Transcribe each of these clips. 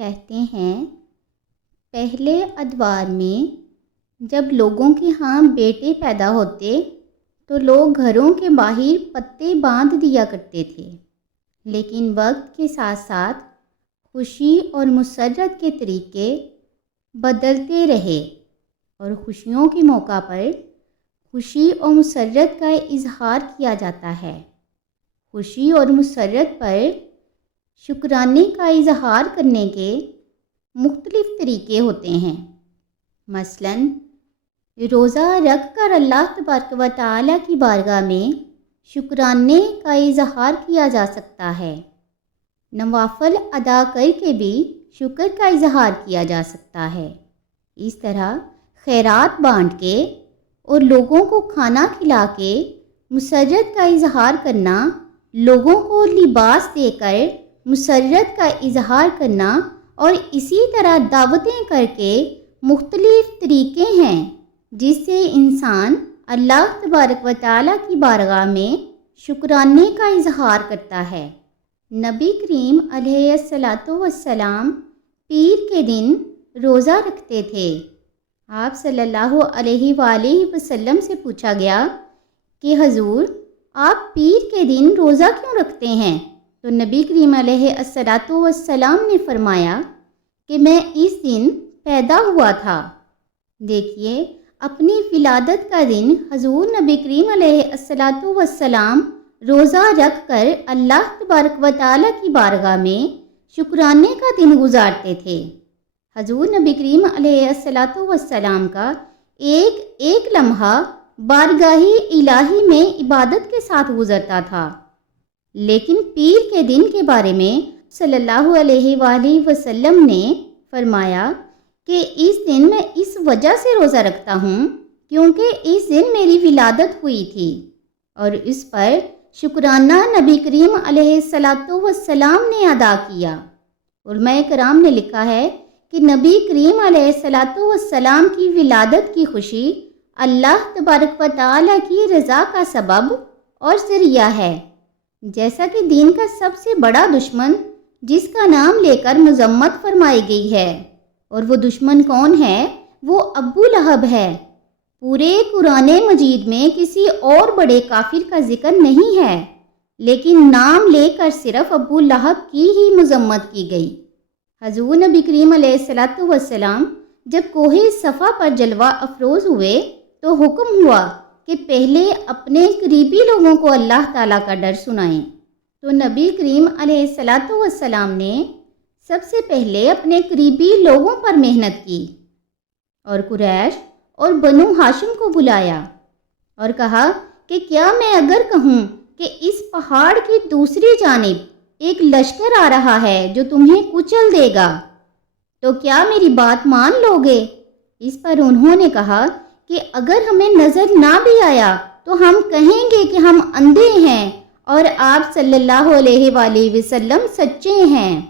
کہتے ہیں پہلے ادوار میں جب لوگوں کے ہاں بیٹے پیدا ہوتے تو لوگ گھروں کے باہر پتے باندھ دیا کرتے تھے، لیکن وقت کے ساتھ ساتھ خوشی اور مسرت کے طریقے بدلتے رہے اور خوشیوں کے موقع پر خوشی اور مسرت کا اظہار کیا جاتا ہے۔ خوشی اور مسرت پر شکرانے کا اظہار کرنے کے مختلف طریقے ہوتے ہیں۔ مثلاً روزہ رکھ کر اللہ تبارک و تعالیٰ کی بارگاہ میں شکرانے کا اظہار کیا جا سکتا ہے۔ نوافل ادا کر کے بھی شکر کا اظہار کیا جا سکتا ہے۔ اس طرح خیرات بانٹ کے اور لوگوں کو کھانا کھلا کے مسرت کا اظہار کرنا، لوگوں کو لباس دے کر مسرت کا اظہار کرنا، اور اسی طرح دعوتیں کر کے مختلف طریقے ہیں جس سے انسان اللہ تبارک و تعالیٰ کی بارگاہ میں شکرانے کا اظہار کرتا ہے۔ نبی کریم علیہ الصلاۃ والسلام پیر کے دن روزہ رکھتے تھے۔ آپ صلی اللہ علیہ وآلہ وسلم سے پوچھا گیا کہ حضور آپ پیر کے دن روزہ کیوں رکھتے ہیں؟ تو نبی کریم علیہ الصلاۃ والسلام نے فرمایا کہ میں اس دن پیدا ہوا تھا۔ دیکھیے، اپنی ولادت کا دن حضور نبی کریم علیہ الصلاۃ والسلام روزہ رکھ کر اللہ تبارک و تعالیٰ کی بارگاہ میں شکرانے کا دن گزارتے تھے۔ حضور نبی کریم علیہ الصلاۃ والسلام کا ایک ایک لمحہ بارگاہ الہی میں عبادت کے ساتھ گزرتا تھا، لیکن پیر کے دن کے بارے میں صلی اللہ علیہ وآلہ وسلم نے فرمایا کہ اس دن میں اس وجہ سے روزہ رکھتا ہوں کیونکہ اس دن میری ولادت ہوئی تھی، اور اس پر شکرانہ نبی کریم علیہ الصلاۃ والسلام نے ادا کیا۔ علماء کرام نے لکھا ہے کہ نبی کریم علیہ الصلاۃ والسلام کی ولادت کی خوشی اللہ تبارک و تعالیٰ کی رضا کا سبب اور ذریعہ ہے۔ جیسا کہ دین کا سب سے بڑا دشمن جس کا نام لے کر مذمت فرمائی گئی ہے، اور وہ دشمن کون ہے؟ وہ ابو لہب ہے۔ پورے قرآن مجید میں کسی اور بڑے کافر کا ذکر نہیں ہے، لیکن نام لے کر صرف ابو لہب کی ہی مذمت کی گئی۔ حضور نبی کریم علیہ الصلاۃ والسلام جب کوہ صفا پر جلوہ افروز ہوئے تو حکم ہوا کہ پہلے اپنے قریبی لوگوں کو اللہ تعالیٰ کا ڈر سنائیں۔ تو نبی کریم علیہ الصلاۃ والسلام نے سب سے پہلے اپنے قریبی لوگوں پر محنت کی اور قریش اور بنو ہاشم کو بلایا اور کہا کہ کیا میں اگر کہوں کہ اس پہاڑ کی دوسری جانب ایک لشکر آ رہا ہے جو تمہیں کچل دے گا تو کیا میری بات مان لو گے؟ اس پر انہوں نے کہا کہ اگر ہمیں نظر نہ بھی آیا تو ہم کہیں گے کہ ہم اندھے ہیں اور آپ صلی اللہ علیہ وآلہ وسلم سچے ہیں۔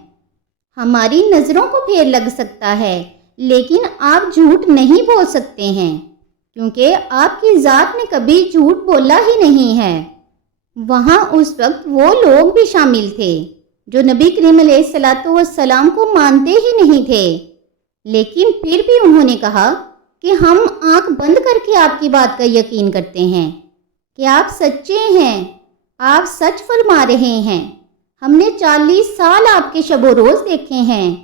ہماری نظروں کو پھیر لگ سکتا ہے لیکن آپ جھوٹ نہیں بول سکتے ہیں کیونکہ آپ کی ذات نے کبھی جھوٹ بولا ہی نہیں ہے۔ وہاں اس وقت وہ لوگ بھی شامل تھے جو نبی کریم علیہ الصلاۃ والسلام کو مانتے ہی نہیں تھے، لیکن پھر بھی انہوں نے کہا کہ ہم آنکھ بند کر کے آپ کی بات کا یقین کرتے ہیں کہ آپ سچے ہیں، آپ سچ فرما رہے ہیں۔ ہم نے 40 سال آپ کے شب و روز دیکھے ہیں،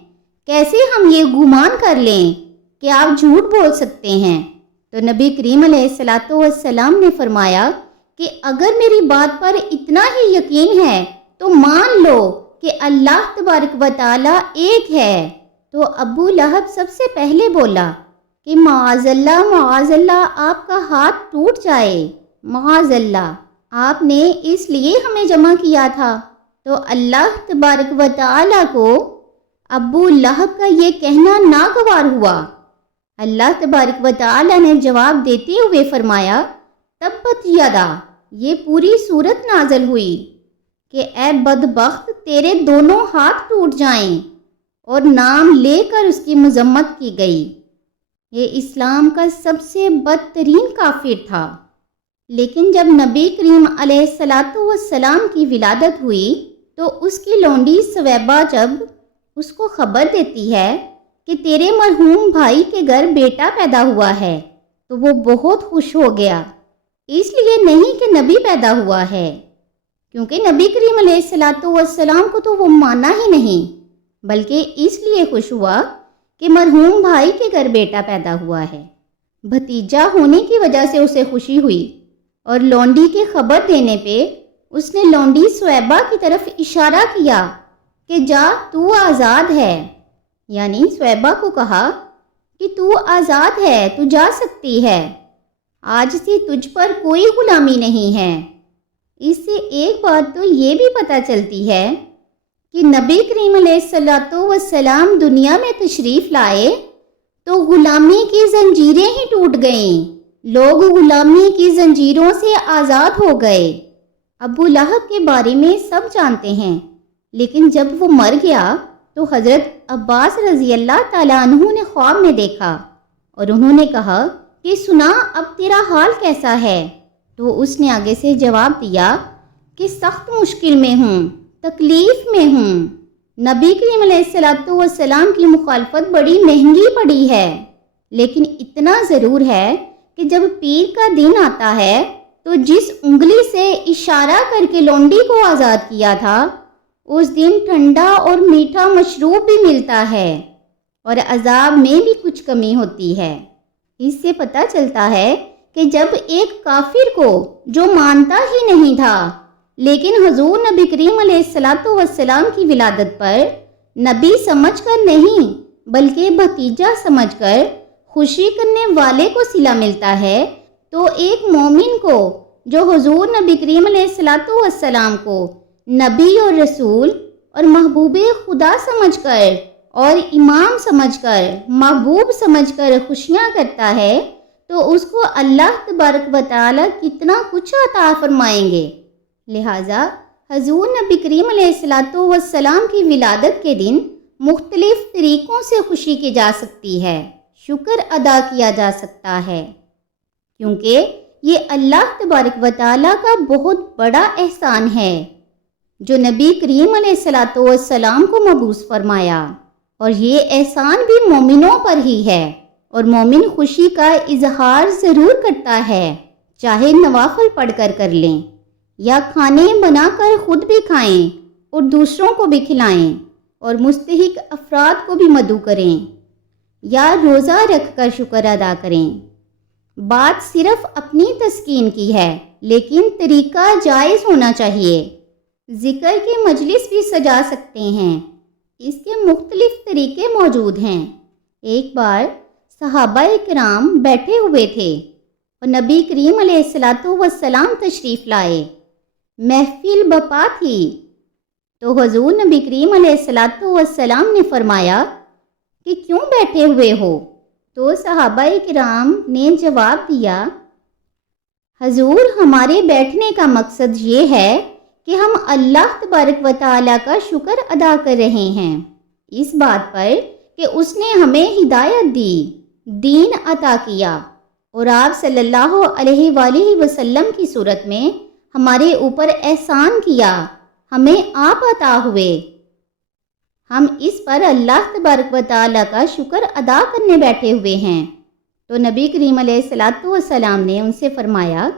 کیسے ہم یہ گمان کر لیں کہ آپ جھوٹ بول سکتے ہیں؟ تو نبی کریم علیہ الصلاۃ والسلام نے فرمایا کہ اگر میری بات پر اتنا ہی یقین ہے تو مان لو کہ اللہ تبارک و تعالیٰ ایک ہے۔ تو ابو لہب سب سے پہلے بولا کہ معاذ اللہ آپ کا ہاتھ ٹوٹ جائے، معاذ اللہ، آپ نے اس لیے ہمیں جمع کیا تھا۔ تو اللہ تبارک و تعالیٰ کو ابو لہب کا یہ کہنا ناگوار ہوا۔ اللہ تبارک و تعالیٰ نے جواب دیتے ہوئے فرمایا تبت یدا، یہ پوری صورت نازل ہوئی کہ اے بدبخت تیرے دونوں ہاتھ ٹوٹ جائیں، اور نام لے کر اس کی مذمت کی گئی۔ یہ اسلام کا سب سے بدترین کافر تھا، لیکن جب نبی کریم علیہ الصلاۃ والسلام کی ولادت ہوئی تو اس کی لونڈی سویبہ جب اس کو خبر دیتی ہے کہ تیرے مرحوم بھائی کے گھر بیٹا پیدا ہوا ہے، تو وہ بہت خوش ہو گیا۔ اس لیے نہیں کہ نبی پیدا ہوا ہے، کیونکہ نبی کریم علیہ السلام کو تو وہ مانا ہی نہیں، بلکہ اس لیے خوش ہوا کہ مرحوم بھائی کے گھر بیٹا پیدا ہوا ہے۔ بھتیجا ہونے کی وجہ سے اسے خوشی ہوئی، اور لونڈی کے خبر دینے پہ اس نے لونڈی سویبہ کی طرف اشارہ کیا کہ جا تو آزاد ہے، یعنی سویبہ کو کہا کہ تو آزاد ہے، تو جا سکتی ہے، آج سے تجھ پر کوئی غلامی نہیں ہے۔ اس سے ایک بات تو یہ بھی پتہ چلتی ہے کہ نبی کریم علیہ السلام دنیا میں تشریف لائے تو غلامی کی زنجیریں ہی ٹوٹ گئیں، لوگ غلامی کی زنجیروں سے آزاد ہو گئے۔ ابو لہب کے بارے میں سب جانتے ہیں، لیکن جب وہ مر گیا تو حضرت عباس رضی اللہ تعالیٰ عنہ نے خواب میں دیکھا، اور انہوں نے کہا کہ سنا اب تیرا حال کیسا ہے؟ تو اس نے آگے سے جواب دیا کہ سخت مشکل میں ہوں، تکلیف میں ہوں۔ نبی کریم علیہ السلام کی مخالفت بڑی مہنگی پڑی ہے، لیکن اتنا ضرور ہے کہ جب پیر کا دن آتا ہے تو جس انگلی سے اشارہ کر کے لونڈی کو آزاد کیا تھا، اس دن ٹھنڈا اور میٹھا مشروب بھی ملتا ہے، اور عذاب میں بھی کچھ کمی ہوتی ہے۔ اس سے پتہ چلتا ہے کہ جب ایک کافر کو جو مانتا ہی نہیں تھا، لیکن حضور نبی کریم علیہ السلام کی ولادت پر نبی سمجھ کر نہیں بلکہ بھتیجا سمجھ کر خوشی کرنے والے کو صلہ ملتا ہے، تو ایک مومن کو جو حضور نبی کریم علیہ السلام کو نبی اور رسول اور محبوب خدا سمجھ کر اور امام سمجھ کر، محبوب سمجھ کر خوشیاں کرتا ہے، تو اس کو اللہ تبارک و تعالی کتنا کچھ عطا فرمائیں گے۔ لہٰذا حضور نبی کریم علیہ السلام کی ولادت کے دن مختلف طریقوں سے خوشی کی جا سکتی ہے، شکر ادا کیا جا سکتا ہے، کیونکہ یہ اللہ تبارک و تعالیٰ کا بہت بڑا احسان ہے جو نبی کریم علیہ السلام کو مبعوث فرمایا، اور یہ احسان بھی مومنوں پر ہی ہے، اور مومن خوشی کا اظہار ضرور کرتا ہے، چاہے نوافل پڑھ کر لیں، یا کھانے بنا کر خود بھی کھائیں اور دوسروں کو بھی کھلائیں، اور مستحق افراد کو بھی مدعو کریں، یا روزہ رکھ کر شکر ادا کریں۔ بات صرف اپنی تسکین کی ہے، لیکن طریقہ جائز ہونا چاہیے۔ ذکر کے مجلس بھی سجا سکتے ہیں، اس کے مختلف طریقے موجود ہیں۔ ایک بار صحابہ کرام بیٹھے ہوئے تھے اور نبی کریم علیہ السلام تشریف لائے، محفل بپا تھی، تو حضور نبی کریم علیہ السلام نے فرمایا کہ کیوں بیٹھے ہوئے ہو؟ تو صحابہ کرام نے جواب دیا، حضور ہمارے بیٹھنے کا مقصد یہ ہے کہ ہم اللہ تبارک و تعالیٰ کا شکر ادا کر رہے ہیں، اس بات پر کہ اس نے ہمیں ہدایت دی، دین عطا کیا، اور آپ صلی اللہ علیہ وآلہ وسلم کی صورت میں ہمارے اوپر احسان کیا، ہمیں آپ عطا ہوئے، ہم اس پر اللہ تبارک و تعالیٰ کا شکر ادا کرنے بیٹھے ہوئے ہیں۔ تو نبی کریم علیہ السلام نے ان سے فرمایا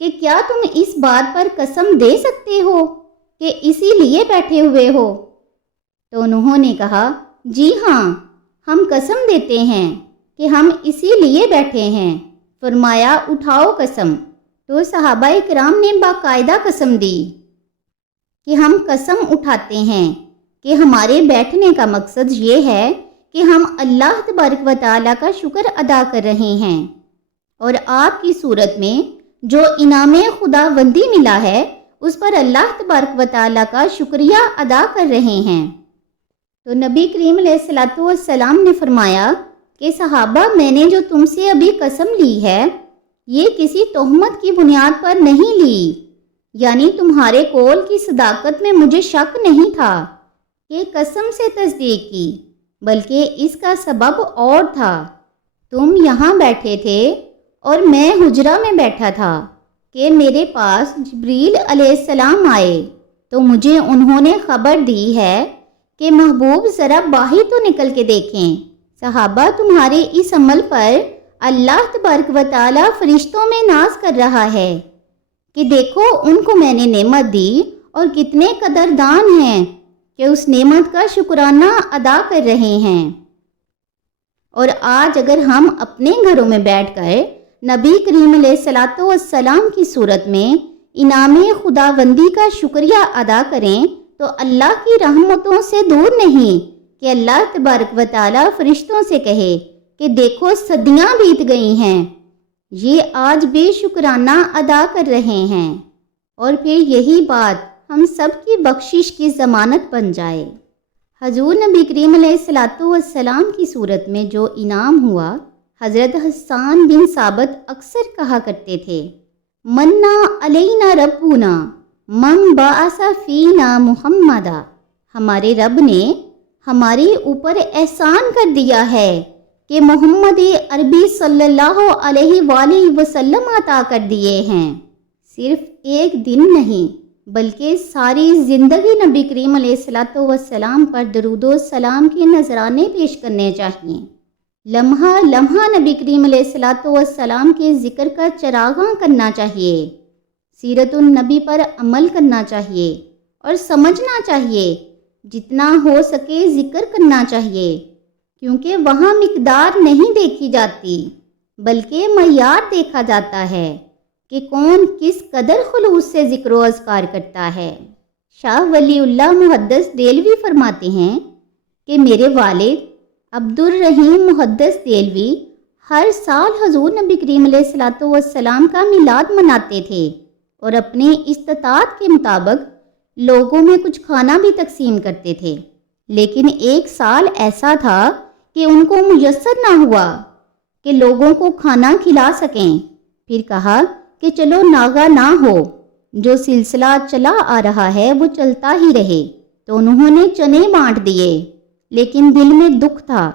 کہ کیا تم اس بات پر قسم دے سکتے ہو کہ اسی لیے بیٹھے ہوئے ہو؟ تو انہوں نے کہا جی ہاں، ہم قسم دیتے ہیں کہ ہم اسی لیے بیٹھے ہیں۔ فرمایا اٹھاؤ قسم۔ تو صحابہ کرام نے باقاعدہ قسم دی کہ ہم قسم اٹھاتے ہیں کہ ہمارے بیٹھنے کا مقصد یہ ہے کہ ہم اللہ تبارک و تعالیٰ کا شکر ادا کر رہے ہیں، اور آپ کی صورت میں جو انعام خداوندی ملا ہے اس پر اللہ تبارک و تعالیٰ کا شکریہ ادا کر رہے ہیں۔ تو نبی کریم علیہ السلام نے فرمایا کہ صحابہ، میں نے جو تم سے ابھی قسم لی ہے یہ کسی تہمت کی بنیاد پر نہیں لی، یعنی تمہارے قول کی صداقت میں مجھے شک نہیں تھا کہ قسم سے تصدیق کی، بلکہ اس کا سبب اور تھا۔ تم یہاں بیٹھے تھے اور میں حجرہ میں بیٹھا تھا کہ میرے پاس جبریل علیہ السلام آئے، تو مجھے انہوں نے خبر دی ہے کہ محبوب ذرا باہر تو نکل کے دیکھیں، صحابہ تمہارے اس عمل پر اللہ تبارک و تعالی فرشتوں میں ناز کر رہا ہے کہ دیکھو ان کو میں نے نعمت دی اور کتنے قدردان ہیں کہ اس نعمت کا شکرانہ ادا کر رہے ہیں۔ اور آج اگر ہم اپنے گھروں میں بیٹھ کر نبی کریم علیہ الصلوۃ والسلام کی صورت میں انعام خداوندی کا شکریہ ادا کریں تو اللہ کی رحمتوں سے دور نہیں کہ اللہ تبارک و تعالی فرشتوں سے کہے کہ دیکھو صدیاں بیت گئی ہیں، یہ آج بے شکرانہ ادا کر رہے ہیں، اور پھر یہی بات ہم سب کی بخشش کی ضمانت بن جائے۔ حضور نبی کریم علیہ الصلوۃ والسلام کی صورت میں جو انعام ہوا، حضرت حسان بن ثابت اکثر کہا کرتے تھے، منا علینا ربنا من بعث فینا محمدا، ہمارے رب نے ہمارے اوپر احسان کر دیا ہے کہ محمد عربی صلی اللہ علیہ وآلہ وسلم عطا کر دیے ہیں۔ صرف ایک دن نہیں بلکہ ساری زندگی نبی کریم علیہ الصلوۃ والسلام پر درود و سلام کے نذرانے پیش کرنے چاہیے، لمحہ لمحہ نبی کریم علیہ الصلوۃ والسلام کے ذکر کا چراغاں کرنا چاہیے، سیرت النبی پر عمل کرنا چاہیے اور سمجھنا چاہیے، جتنا ہو سکے ذکر کرنا چاہیے، کیونکہ وہاں مقدار نہیں دیکھی جاتی بلکہ معیار دیکھا جاتا ہے کہ کون کس قدر خلوص سے ذکر و اذکار کرتا ہے۔ شاہ ولی اللہ محدث دہلوی فرماتے ہیں کہ میرے والد عبد الرحیم محدث دہلوی ہر سال حضور نبی کریم علیہ الصلوۃ والسلام کا میلاد مناتے تھے اور اپنی استطاعت کے مطابق لوگوں میں کچھ کھانا بھی تقسیم کرتے تھے، لیکن ایک سال ایسا تھا کہ ان کو میسر نہ ہوا کہ لوگوں کو کھانا کھلا سکیں۔ پھر کہا کہ چلو ناغہ نہ ہو، جو سلسلہ چلا آ رہا ہے وہ چلتا ہی رہے، تو انہوں نے چنے بانٹ دیے، لیکن دل میں دکھ تھا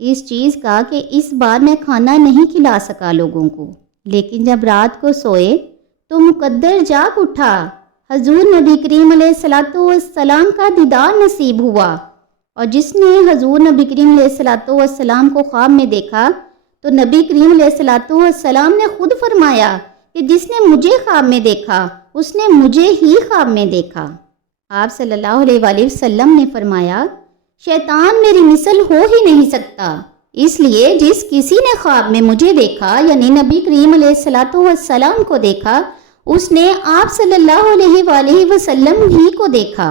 اس چیز کا کہ اس بار میں کھانا نہیں کھلا سکا لوگوں کو۔ لیکن جب رات کو سوئے تو مقدر جاگ اٹھا، حضور نبی کریم علیہ الصلوۃ والسلام کا دیدار نصیب ہوا، اور جس نے حضور نبی کریم علیہ الصلوۃ والسلام کو خواب میں دیکھا تو نبی کریم علیہ الصلوۃ والسلام نے خود فرمایا کہ جس نے مجھے خواب میں دیکھا اس نے مجھے ہی خواب میں دیکھا۔ آپ صلی اللہ علیہ وآلہ وسلم نے فرمایا شیطان میری مثل ہو ہی نہیں سکتا، اس لیے جس کسی نے خواب میں مجھے دیکھا یعنی نبی کریم علیہ الصلوۃ والسلام کو دیکھا، اس نے آپ صلی اللہ علیہ وآلہ وسلم ہی کو دیکھا۔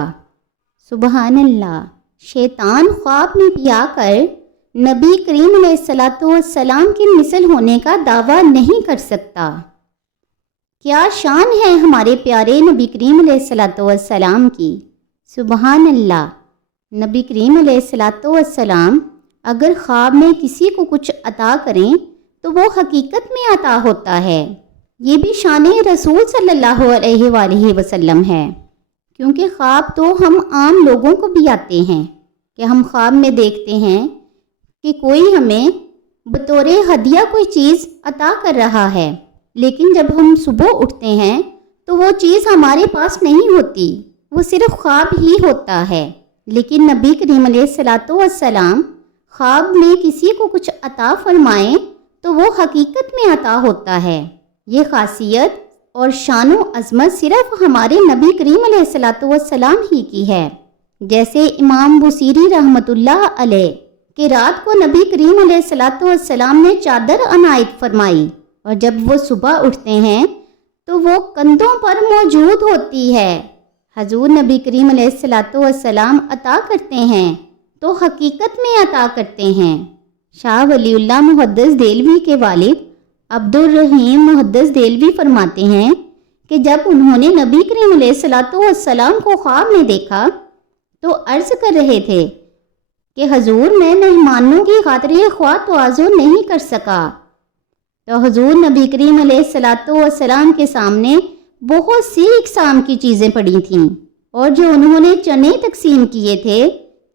سبحان اللہ، شیطان خواب میں بھی آ کر نبی کریم علیہ الصلوۃ والسلام کی مثل ہونے کا دعویٰ نہیں کر سکتا۔ کیا شان ہے ہمارے پیارے نبی کریم علیہ الصلوۃ والسلام کی، سبحان اللہ۔ نبی کریم علیہ الصلوۃ والسلام اگر خواب میں کسی کو کچھ عطا کریں تو وہ حقیقت میں عطا ہوتا ہے، یہ بھی شان رسول صلی اللہ علیہ وآلہ وسلم ہے، کیونکہ خواب تو ہم عام لوگوں کو بھی آتے ہیں کہ ہم خواب میں دیکھتے ہیں کہ کوئی ہمیں بطور ہدیہ کوئی چیز عطا کر رہا ہے، لیکن جب ہم صبح اٹھتے ہیں تو وہ چیز ہمارے پاس نہیں ہوتی، وہ صرف خواب ہی ہوتا ہے۔ لیکن نبی کریم علیہ الصلوۃ والسلام خواب میں کسی کو کچھ عطا فرمائیں تو وہ حقیقت میں عطا ہوتا ہے۔ یہ خاصیت اور شان و عظمت صرف ہمارے نبی کریم علیہ الصلوۃ والسلام ہی کی ہے۔ جیسے امام بصیری رحمۃ اللہ علیہ کہ رات کو نبی کریم علیہ الصلوۃ والسلام نے چادر عنایت فرمائی، اور جب وہ صبح اٹھتے ہیں تو وہ کندھوں پر موجود ہوتی ہے۔ حضور نبی کریم علیہ الصلوۃ والسلام عطا کرتے ہیں تو حقیقت میں عطا کرتے ہیں۔ شاہ ولی اللہ محدث دہلوی کے والد عبد الرحیم محدث دہلوی فرماتے ہیں کہ جب انہوں نے نبی کریم علیہ الصلوۃ والسلام کو خواب میں دیکھا تو عرض کر رہے تھے کہ حضور میں مہمانوں کی خاطر خواہ تواضع نہیں کر سکا، تو حضور نبی کریم علیہ الصلوۃ والسلام کے سامنے بہت سی اقسام کی چیزیں پڑی تھیں، اور جو انہوں نے چنے تقسیم کیے تھے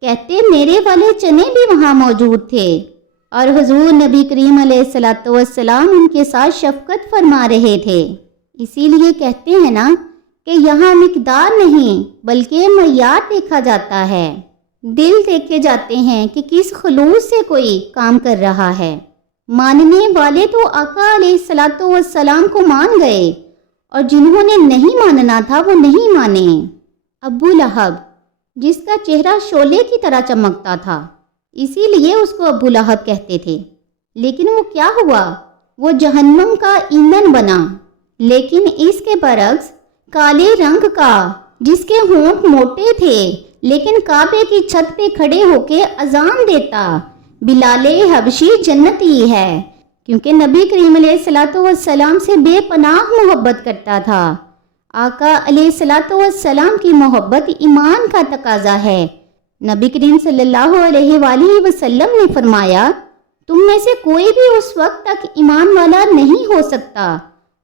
کہتے میرے والے چنے بھی وہاں موجود تھے، اور حضور نبی کریم علیہ الصلوۃ والسلام ان کے ساتھ شفقت فرما رہے تھے۔ اسی لیے کہتے ہیں نا کہ یہاں مقدار نہیں بلکہ معیار دیکھا جاتا ہے۔ دل دیکھے جاتے ہیں کہ کس خلوص سے کوئی کام کر رہا ہے۔ ماننے والے تو آقا علیہ الصلوۃ والسلام کو مان گئے اور جنہوں نے نہیں ماننا تھا وہ نہیں مانے۔ ابو لہب جس کا چہرہ شعلے کی طرح چمکتا تھا، اسی لیے اس کو ابو لہب کہتے تھے، لیکن وہ کیا ہوا؟ وہ جہنم کا ایندھن بنا۔ لیکن اس کے برعکس کالے رنگ کا، جس کے ہونٹ موٹے تھے لیکن کعبے کی چھت پہ کھڑے ہو کے اذان دیتا، بلال حبشی جنتی ہے، کیونکہ نبی کریم علیہ الصلوۃ والسلام سے بے پناہ محبت کرتا تھا۔ آقا علیہ الصلوۃ والسلام کی محبت ایمان کا تقاضا ہے۔ نبی کریم صلی اللہ علیہ وآلہ وسلم نے فرمایا، تم میں سے کوئی بھی اس وقت تک ایمان والا نہیں ہو سکتا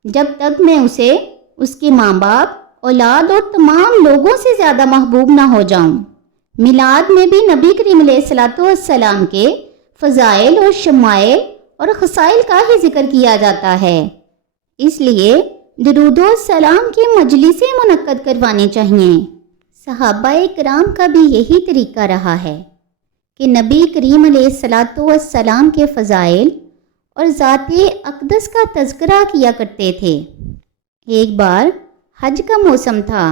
جب تک میں اسے، اس کے ماں باپ، اولاد اور تمام لوگوں سے زیادہ محبوب نہ ہو جاؤں۔ میلاد میں بھی نبی کریم علیہ الصلوۃ والسلام کے فضائل اور شمائل اور خصائل کا ہی ذکر کیا جاتا ہے۔ اس لیے درود و سلام کی مجلسیں منعقد کروانی چاہیے۔ صحابہ کرام کا بھی یہی طریقہ رہا ہے کہ نبی کریم علیہ الصلوۃ والسلام کے فضائل اور ذات اقدس کا تذکرہ کیا کرتے تھے۔ ایک بار حج کا موسم تھا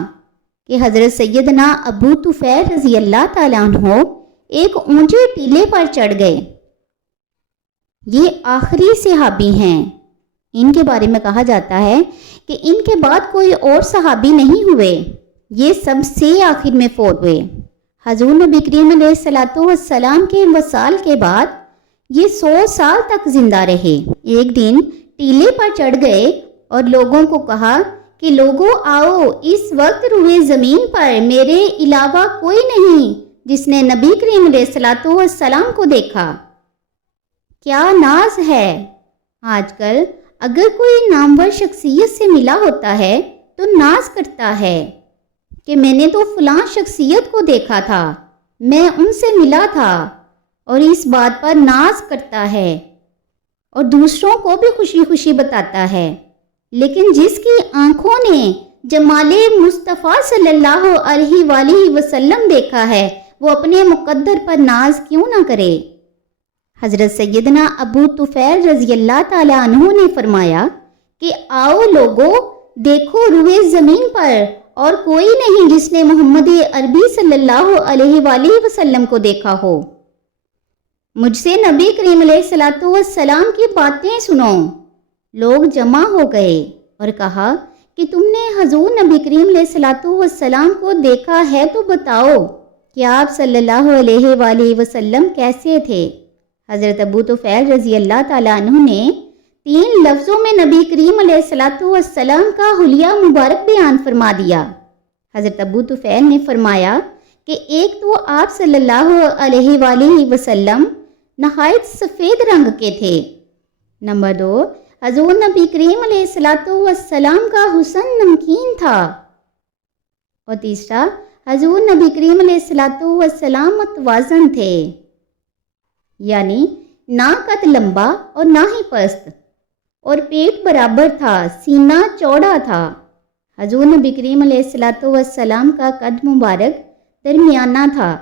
کہ حضرت سیدنا ابو طفیل رضی اللہ تعالیٰ عنہ ایک اونچے ٹیلے پر چڑھ گئے۔ یہ آخری صحابی ہیں۔ ان کے بارے میں کہا جاتا ہے کہ ان کے بعد کوئی اور صحابی نہیں ہوئے، یہ سب سے آخر میں فوت ہوئے۔ حضور نبی کریم علیہ الصلوۃ والسلام کے وصال کے بعد یہ 100 سال تک زندہ رہے۔ ایک دن ٹیلے پر چڑھ گئے اور لوگوں کو کہا کہ لوگوں آؤ، اس وقت روئے زمین پر میرے علاوہ کوئی نہیں جس نے نبی کریم علیہ الصلوۃ والسلام کو دیکھا۔ کیا ناز ہے! آج کل اگر کوئی نامور شخصیت سے ملا ہوتا ہے تو ناز کرتا ہے کہ میں نے تو فلاں شخصیت کو دیکھا تھا، میں ان سے ملا تھا، اور اس بات پر ناز کرتا ہے اور دوسروں کو بھی خوشی خوشی بتاتا ہے۔ لیکن جس کی آنکھوں نے جمال مصطفیٰ صلی اللہ علیہ وآلہ وسلم دیکھا ہے، وہ اپنے مقدر پر ناز کیوں نہ کرے؟ حضرت سیدنا ابو طفیل رضی اللہ تعالیٰ عنہ نے فرمایا کہ آؤ لوگو، دیکھو روئے زمین پر اور کوئی نہیں جس نے محمد عربی صلی اللہ علیہ وآلہ وسلم کو دیکھا ہو۔ مجھ سے نبی کریم علیہ الصلوۃ والسلام کی باتیں سنو۔ لوگ جمع ہو گئے اور کہا کہ تم نے حضور نبی کریم علیہ الصلوۃ والسلام کو دیکھا ہے تو بتاؤ کہ آپ صلی اللہ علیہ وآلہ وسلم کیسے تھے؟ حضرت ابو طفیل رضی اللہ تعالیٰ عنہ نے 3 لفظوں میں نبی کریم علیہ الصلوۃ والسلام کا حلیہ مبارک بیان فرما دیا۔ حضرت ابو طفیل نے فرمایا کہ ایک تو آپ صلی اللہ علیہ وآلہ وسلم نہایت سفید رنگ کے تھے، نمبر 2 حضور نبی کریم علیہ الصلوۃ والسلام کا حسن نمکین تھا، اور تیسرا حضور نبی کریم علیہ الصلوۃ والسلام متوازن تھے، یعنی نہ قد لمبا اور نہ ہی پست، اور پیٹ برابر تھا، سینہ چوڑا تھا۔ حضور نبی کریم علیہ الصلوۃ والسلام کا قد مبارک درمیانہ تھا،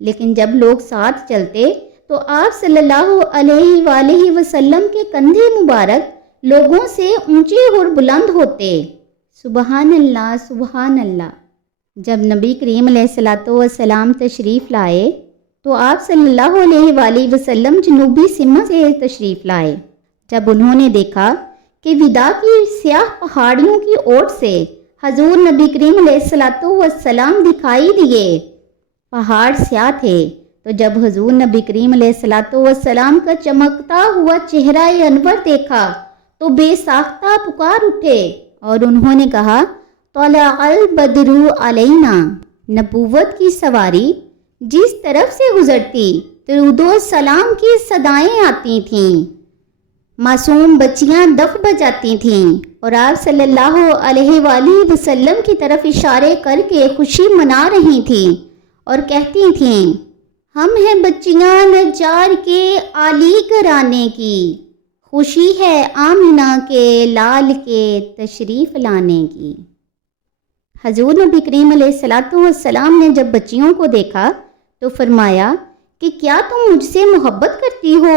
لیکن جب لوگ ساتھ چلتے تو آپ صلی اللہ علیہ وآلہ وسلم کے کندھے مبارک لوگوں سے اونچے اور بلند ہوتے۔ سبحان اللہ، سبحان اللہ۔ جب نبی کریم علیہ الصلوۃ والسلام تشریف لائے تو آپ صلی اللہ علیہ وآلہ وسلم جنوبی سمت سے تشریف لائے۔ جب انہوں نے دیکھا کہ وداع کی سیاہ پہاڑیوں کی اوٹ سے حضور نبی کریم علیہ الصلوۃ والسلام دکھائی دیے، پہاڑ سیاہ تھے، تو جب حضور نبی کریم علیہ الصلوۃ والسلام کا چمکتا ہوا چہرہ انور دیکھا تو بے ساختہ پکار اٹھے اور انہوں نے کہا، طلع البدر علینا۔ نبوت کی سواری جس طرف سے گزرتی درود و سلام کی صدائیں آتی تھیں، معصوم بچیاں دف بجاتی تھیں اور آپ صلی اللہ علیہ وآلہ وسلم کی طرف اشارے کر کے خوشی منا رہی تھیں اور کہتی تھیں، ہم ہیں بچیاں نجار کے عالی گھرانے کی، خوشی ہے آمینہ کے لال کے تشریف لانے کی۔ حضور نبی کریم علیہ الصلوۃ والسلام نے جب بچیوں کو دیکھا تو فرمایا کہ کیا تم مجھ سے محبت کرتی ہو؟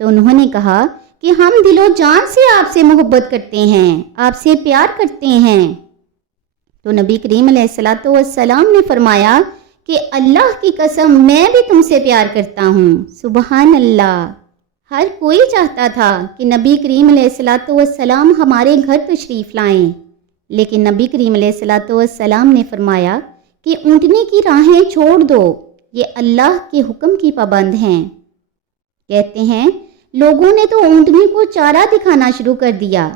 تو انہوں نے کہا کہ ہم دل و جان سے آپ سے محبت کرتے ہیں، آپ سے پیار کرتے ہیں۔ تو نبی کریم علیہ الصلوۃ والسلام نے فرمایا کہ اللہ کی قسم میں بھی تم سے پیار کرتا ہوں۔ سبحان اللہ! ہر کوئی چاہتا تھا کہ نبی کریم علیہ الصلوۃ والسلام ہمارے گھر تشریف لائیں، لیکن نبی کریم علیہ الصلوۃ والسلام نے فرمایا کہ اونٹنی کی راہیں چھوڑ دو، یہ اللہ کے حکم کی پابند ہیں۔ کہتے ہیں لوگوں نے تو اونٹنی کو چارہ دکھانا شروع کر دیا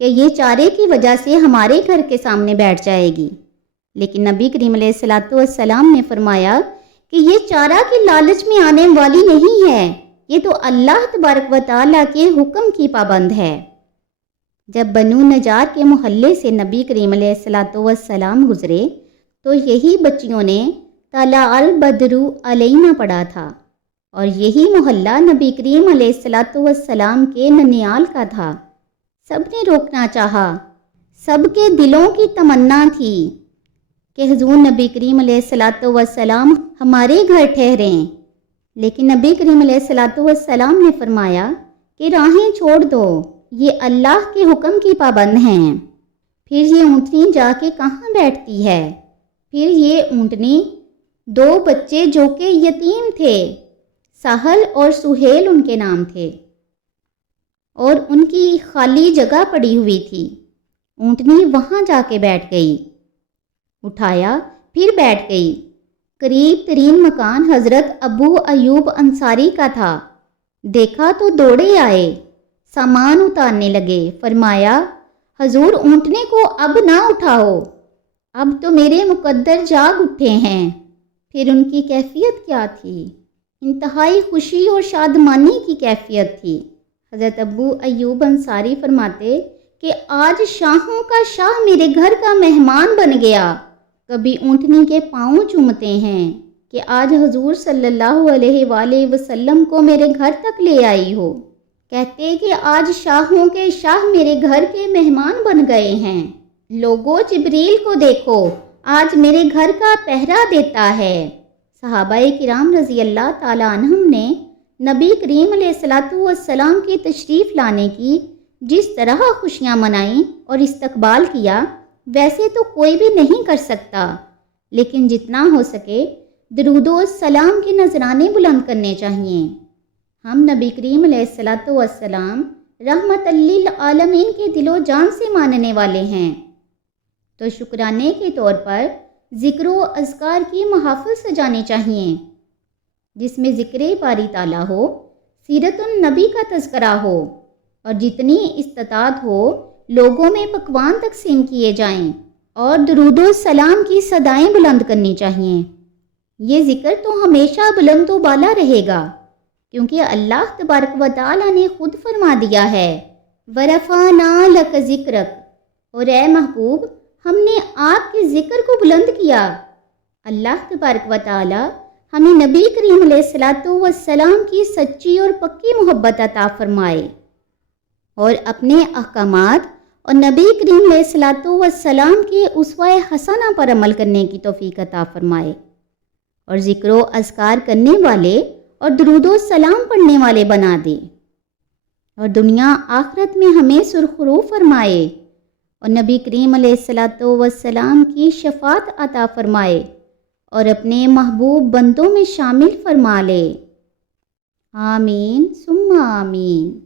کہ یہ چارے کی وجہ سے ہمارے گھر کے سامنے بیٹھ جائے گی، لیکن نبی کریم علیہ الصلوۃ والسلام نے فرمایا کہ یہ چارہ کی لالچ میں آنے والی نہیں ہے، یہ تو اللہ تبارک و تعالیٰ کے حکم کی پابند ہے۔ جب بنو نجار کے محلے سے نبی کریم علیہ الصلوۃ والسلام گزرے تو یہی بچیوں نے طلع البدر علینا پڑھا تھا، اور یہی محلہ نبی کریم علیہ الصلوۃ والسلام کے ننیال کا تھا۔ سب نے روکنا چاہا، سب کے دلوں کی تمنا تھی کہ حضور نبی کریم علیہ الصلوۃ والسلام ہمارے گھر ٹھہریں، لیکن نبی کریم علیہ الصلوۃ والسلام نے فرمایا کہ راہیں چھوڑ دو، یہ اللہ کے حکم کی پابند ہیں۔ پھر یہ اونٹنی جا کے کہاں بیٹھتی ہے؟ پھر یہ اونٹنی دو بچے جو کہ یتیم تھے، سہل اور سہیل ان کے نام تھے، اور ان کی خالی جگہ پڑی ہوئی تھی، اونٹنی وہاں جا کے بیٹھ گئی۔ اٹھایا پھر بیٹھ گئی۔ قریب ترین مکان حضرت ابو ایوب انصاری کا تھا۔ دیکھا تو دوڑے آئے، سامان اتارنے لگے۔ فرمایا حضور اونٹنے کو اب نہ اٹھاؤ، اب تو میرے مقدر جاگ اٹھے ہیں۔ پھر ان کی کیفیت کیا تھی؟ انتہائی خوشی اور شادمانی کی کیفیت تھی۔ حضرت ابو ایوب انصاری فرماتے کہ آج شاہوں کا شاہ میرے گھر کا مہمان بن گیا۔ کبھی اونٹنی کے پاؤں چومتے ہیں کہ آج حضور صلی اللہ علیہ وآلہ وسلم کو میرے گھر تک لے آئی ہو۔ کہتے کہ آج شاہوں کے شاہ میرے گھر کے مہمان بن گئے ہیں۔ لوگوں جبریل کو دیکھو، آج میرے گھر کا پہرا دیتا ہے۔ صحابہ کرام رضی اللہ تعالیٰ عنہم نے نبی کریم علیہ الصلوۃ والسلام کی تشریف لانے کی جس طرح خوشیاں منائیں اور استقبال کیا، ویسے تو کوئی بھی نہیں کر سکتا، لیکن جتنا ہو سکے درود و سلام کے نذرانے بلند کرنے چاہیے۔ ہم نبی کریم علیہ الصلوۃ والسلام رحمت للعالمین کے دل و جان سے ماننے والے ہیں، تو شکرانے کے طور پر ذکر و اذکار کی محافل سجانے چاہیے، جس میں ذکر باری تعالیٰ ہو، سیرت النبی کا تذکرہ ہو، اور جتنی استطاعت ہو لوگوں میں پکوان تقسیم کیے جائیں، اور درود و سلام کی صدائیں بلند کرنی چاہیے۔ یہ ذکر تو ہمیشہ بلند و بالا رہے گا، کیونکہ اللہ تبارک و تعالیٰ نے خود فرما دیا ہے وَرَفَعْنَا لَكَ ذِكْرَكَ، اور اے محبوب ہم نے آپ کے ذکر کو بلند کیا۔ اللہ تبارک و تعالیٰ ہمیں نبی کریم علیہ الصلوۃ والسلام کی سچی اور پکی محبت عطا فرمائے، اور اپنے احکامات اور نبی کریم علیہ الصلوۃ والسلام کے اسوہ حسنہ پر عمل کرنے کی توفیق عطا فرمائے، اور ذکر و اذکار کرنے والے اور درود و سلام پڑھنے والے بنا دے، اور دنیا آخرت میں ہمیں سرخرو فرمائے، اور نبی کریم علیہ الصلوۃ والسلام کی شفاعت عطا فرمائے، اور اپنے محبوب بندوں میں شامل فرما لے۔ آمین ثم آمین۔